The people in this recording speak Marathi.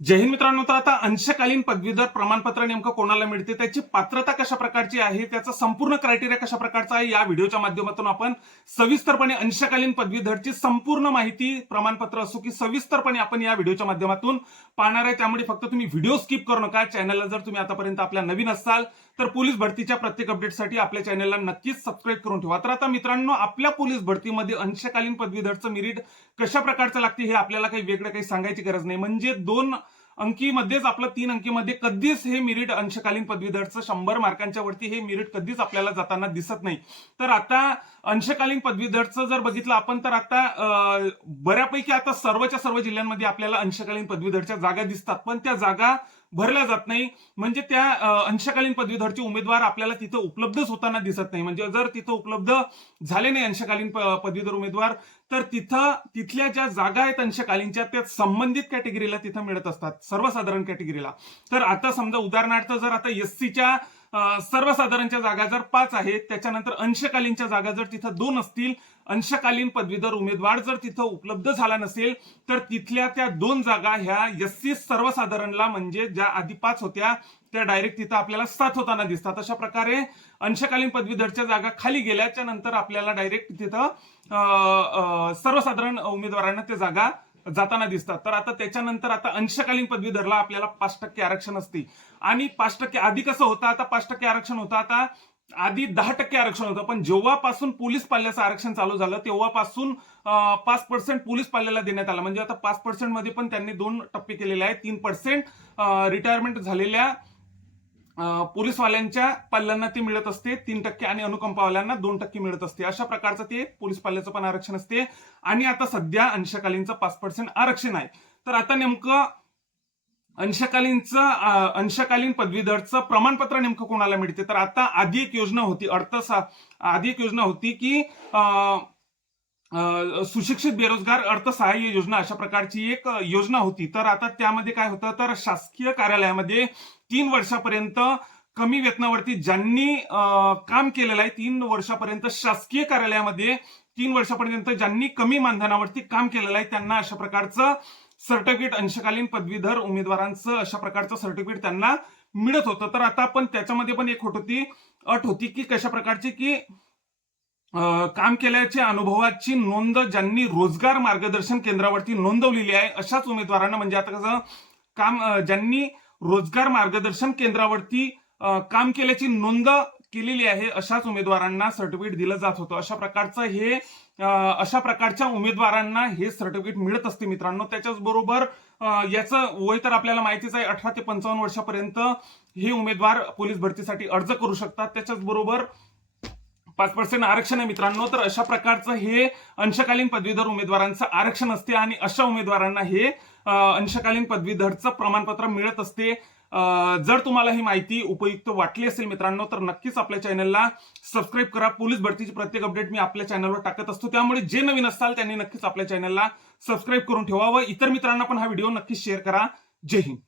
जय हिंद मित्रांनो. तर आता अंशकालीन पदवीधर प्रमाणपत्र नेमकं कोणाला मिळते, त्याची पात्रता कशा प्रकारची आहे, त्याचा संपूर्ण क्रायटेरिया कशा प्रकारचा आहे, या व्हिडिओच्या माध्यमातून आपण सविस्तरपणे अंशकालीन पदवीधरची संपूर्ण माहिती, प्रमाणपत्र असो की सविस्तरपणे आपण या व्हिडिओच्या माध्यमातून पाहणार आहे. त्यामुळे फक्त तुम्ही व्हिडिओ स्किप करू नका. चॅनलला जर तुम्ही आतापर्यंत आपल्या नवीन असाल तर पोलीस भरतीच्या प्रत्येक अपडेटसाठी आपल्या चॅनलला नक्कीच सबस्क्राईब करून ठेवा. तर आता मित्रांनो, आपल्या पोलीस भरतीमध्ये अंशकालीन पदवीधरचं मेरिट कशा प्रकारचं लागते हे आपल्याला काही वेगळं काही सांगायची गरज नाही. म्हणजे 2 अंकीमध्येच आपलं 3 अंकीमध्ये कधीच हे मेरिट अंशकालीन पदवीधरचं 100 मार्कांच्या वरती हे मेरिट कधीच आपल्याला जाताना दिसत नाही. तर आता अंशकालीन पदवीधरचं जर बघितलं आपण तर आता बऱ्यापैकी आता सर्वच्या सर्व जिल्ह्यांमध्ये आपल्याला अंशकालीन पदवीधरच्या जागा दिसतात, पण त्या जागा भरल्या जात नाही. म्हणजे त्या अंशकालीन पदवीधरचे उमेदवार आपल्याला तिथं उपलब्धच होताना दिसत नाही. म्हणजे जर तिथं उपलब्ध झाले नाही अंशकालीन पदवीधर उमेदवार, तर तिथल्या ज्या जागा आहेत अंशकालीनच्या त्या संबंधित कॅटेगरीला तिथं मिळत असतात, सर्वसाधारण कॅटेगरीला. तर आता समजा उदाहरणार्थ जर आता एससीच्या सर्वसाधारणच्या जागा जर 5 आहेत, त्याच्यानंतर अंशकालीनच्या जागा जर तिथं 2 असतील, अंशकालीन पदवीधर उमेदवार जर तिथं उपलब्ध झाला नसेल, तर तिथल्या त्या 2 जागा ह्या एससी सर्वसाधारणला, म्हणजे ज्या आधी 5 होत्या त्या डायरेक्ट तिथं आपल्याला 7 होताना दिसतात. अशा प्रकारे अंशकालीन पदवीधरच्या जागा खाली गेल्याच्या नंतर आपल्याला डायरेक्ट तिथं सर्वसाधारण उमेदवारांना त्या जागा जाताना दिसतात. तर आता त्याच्यानंतर आता अंशकालीन पदवीधरला आपल्याला 5% आरक्षण असते. आणि 5% आधी कसं होतं, आता 5% आरक्षण होतं, आता आधी 10% आरक्षण होतं. पण जेव्हापासून पोलीस पाल्याचं आरक्षण चालू झालं तेव्हापासून 5% पोलीस पाल्याला देण्यात आलं. म्हणजे आता 5% मध्ये पण त्यांनी 2 टप्पे केलेले आहेत. 3% रिटायरमेंट झालेल्या पोलीसवाल्यांच्या पाल्यांना ते मिळत असते 3%, आणि अनुकंपावाल्यांना 2% मिळत असते. अशा प्रकारचं ते पोलीस पाल्याचं पण आरक्षण असते. आणि आता सध्या अंशकालीनचं 5% आरक्षण आहे. तर आता नेमकं अंशकालीन पदवीधरचं प्रमाणपत्र नेमकं कोणाला मिळते, तर आता आधी एक योजना होती की सुशिक्षित बेरोजगार अर्थसहाय्य योजना, अशा प्रकारची एक योजना होती. तर आता त्यामध्ये काय होतं, तर शासकीय कार्यालयामध्ये 3 वर्षापर्यंत कमी वेतनावरती ज्यांनी काम केलेलं आहे, 3 वर्षापर्यंत शासकीय कार्यालयामध्ये 3 वर्षापर्यंत ज्यांनी कमी मानधनावरती काम केलेलं आहे, त्यांना अशा प्रकारचं सर्टिफिकेट, अंशकालीन पदवीधर उमेदवारांचं अशा प्रकारचं सर्टिफिकेट त्यांना मिळत होतं. तर आता पण त्याच्यामध्ये पण एक अट होती की कशा प्रकारची, की काम केल्याच्या अनुभवाची नोंद ज्यांनी रोजगार मार्गदर्शन केंद्रावरती नोंदवलेली आहे अशाच उमेदवारांना, म्हणजे आता कसं ज्यांनी रोजगार मार्गदर्शन केंद्रावरती काम केल्याची नोंद केलेली आहे अशाच उमेदवारांना सर्टिफिकेट दिलं जात होतं. अशा प्रकारच्या उमेदवारांना हे सर्टिफिकेट मिळत असते मित्रांनो. त्याच्याच बरोबर याचं वय तर आपल्याला माहितीच आहे, 18 ते 55 वर्षापर्यंत हे उमेदवार पोलीस भरतीसाठी अर्ज करू शकतात. त्याच्याच बरोबर 5% आरक्षण आहे मित्रांनो. तर अशा प्रकारचं हे अंशकालीन पदवीधर उमेदवारांचं आरक्षण असते, आणि अशा उमेदवारांना हे अंशकालीन पदवीधरचं प्रमाणपत्र मिळत असते. जर तुम्हाला ही माहिती उपयुक्त वाटली असेल मित्रांनो, तर नक्कीच आपल्या चॅनलला सबस्क्राईब करा. पोलीस भरतीची प्रत्येक अपडेट मी आपल्या चॅनलवर टाकत असतो, त्यामुळे जे नवीन असताल त्यांनी नक्कीच आपल्या चॅनलला सबस्क्राईब करून ठेवा व इतर मित्रांना पण हा व्हिडिओ नक्कीच शेअर करा. जय हिंद.